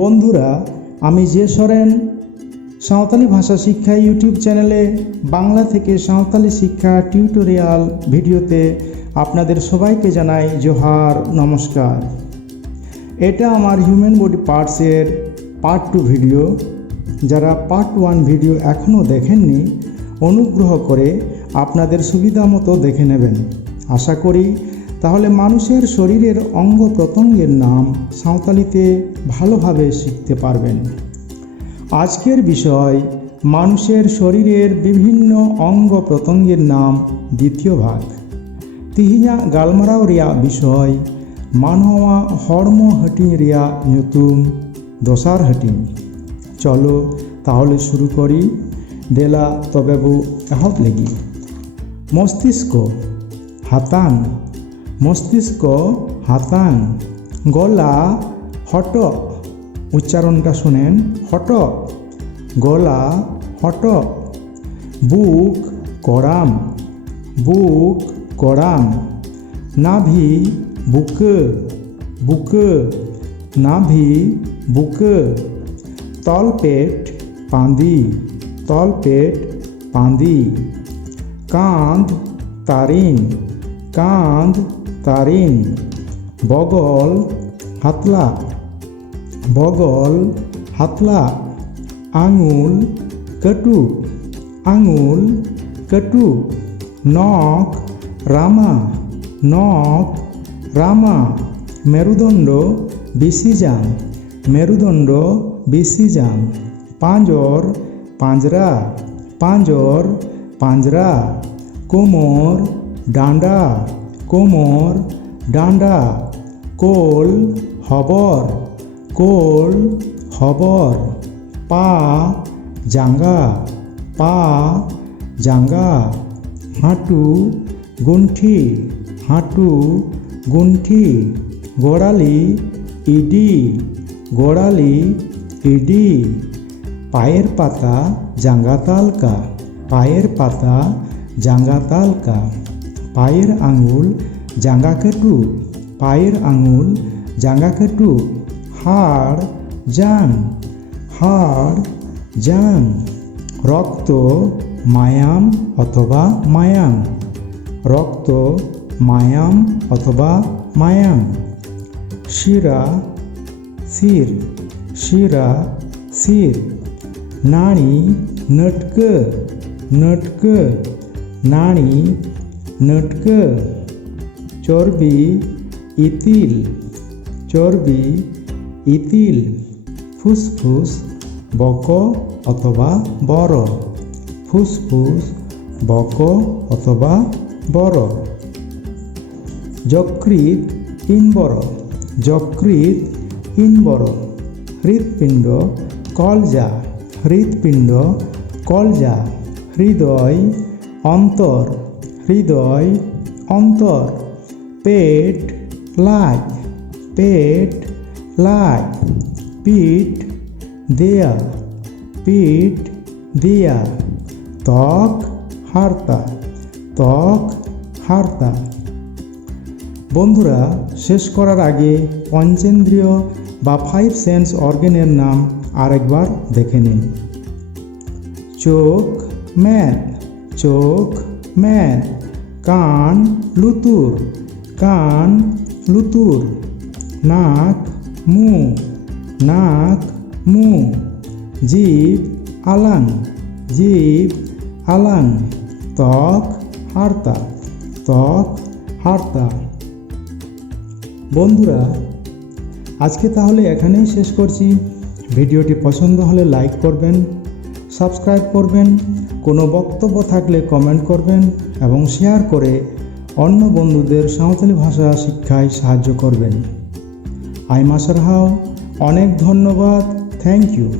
বন্ধুরা, আমি যে সোরেন সাঁওতালি ভাষা শিক্ষা ইউটিউব চ্যানেলে বাংলা থেকে সাঁওতালি শিক্ষা টিউটোরিয়াল ভিডিওতে আপনাদের সবাইকে জানাই জোহার, নমস্কার। এটা আমার হিউম্যান বডি পার্টসের পার্ট 2 ভিডিও। যারা পার্ট 1 ভিডিও এখনও দেখেননি, অনুগ্রহ করে আপনাদের সুবিধা মতো দেখে নেবেন। আশা করি তাহলে মানুষের শরীরের অঙ্গ প্রত্যঙ্গের নাম সাঁওতালিতে ভালোভাবে শিখতে পারবেন। আজকের বিষয় মানুষের শরীরের বিভিন্ন অঙ্গ প্রত্যঙ্গের নাম দ্বিতীয় ভাগ। তিহিña গালমারাও রেয়াগ বিষয় মানওয়া হড়মো হাটিং রেয়াগ nyutum দোসার হাটিং। চলো তাহলে শুরু করি। দেলা তবেবু এহব লেগি। মস্তিষ্ক হাতাং, মস্তিষ্ক হাতাং। গলা হটক, উচ্চারণটা শুনেন, হটক, গলা হটক। বুক করাম, বুক করাম। নাভি বুকে, বুকে, নাভি বুকে। তলপেট পাঁদি, তলপেট পাঁদি। কাঁধ তারিন, কাঁধ তারিন। বগল হাতলা, বগল হাতলা। আঙুল কটু, আঙুল কটু। নখ রামা, নখ রামা। মেরুদণ্ড বিসিজাং, মেরুদণ্ড বিসিজাং। পাঁজর পাঁজরা, পাঁজর পাঁজরা। কোমর ডাঁডা, কোমর ডাঁডা। কোল হবর, কোল হবর। পা জাঙ্গা, পা জাঙ্গা। হাঁটু গুণ্ঠি, হাঁটু গুণ্ঠি। গোড়ালি ইডি, গোড়ালি ইডি। পায়ের পাতা জাঙ্গা তালকা, পায়ের পাতা জাঙ্গা তালকা। পায়ের আঙুল জাঙ্গা কেটু, পায়ের আঙুল জাঙ্গা কেটু। হাড় জাং, হাড় জাং। রক্ত মায়াম অথবা মায়াং, রক্ত মায়াম অথবা মায়াং। শিরা শির, শিরা শির। নাড়ি নটকে, নটকে, নাড়ি নটকে। চর্বি ইতিল, চর্বি ইতিল। ফুসফুস বক অথবা বড়, ফুসফুস বক অথবা বড়। যকৃৎ ইনবর, যকৃৎ ইনবর। হৃৎপিণ্ড কলজা, হৃৎপিণ্ড কলজা। হৃদয় অন্তর, হৃদয় অন্তর। পেট লাজ, পেট লাজ। পিঠ দেয়া, পিঠ দেয়া। ত্বক হারতা, ত্বক হারতা। বন্ধুরা, শেষ করার আগে পঞ্চেন্দ্রিয় বা 5 সেন্স অর্গানের নাম আরেকবার দেখে নিন। চোখ ম্যান, চোখ ম্যান। কান লুতুর, কান লুতুর। নাক মুখ, নাক মুখ। জিভ আলাং, জিভ আলাং। ত্বক হারতা, ত্বক হারতা। বন্ধুরা, আজকে তাহলে এখানেই শেষ করছি। ভিডিওটি পছন্দ হলে লাইক করবেন, সাবস্ক্রাইব করবেন, কোনো বক্তব্য থাকলে কমেন্ট করবেন এবং শেয়ার করে অন্য বন্ধুদের সাঁওতালি ভাষা শিক্ষায় সাহায্য করবেন। আইমা সারহাও, অনেক ধন্যবাদ, থ্যাংক ইউ।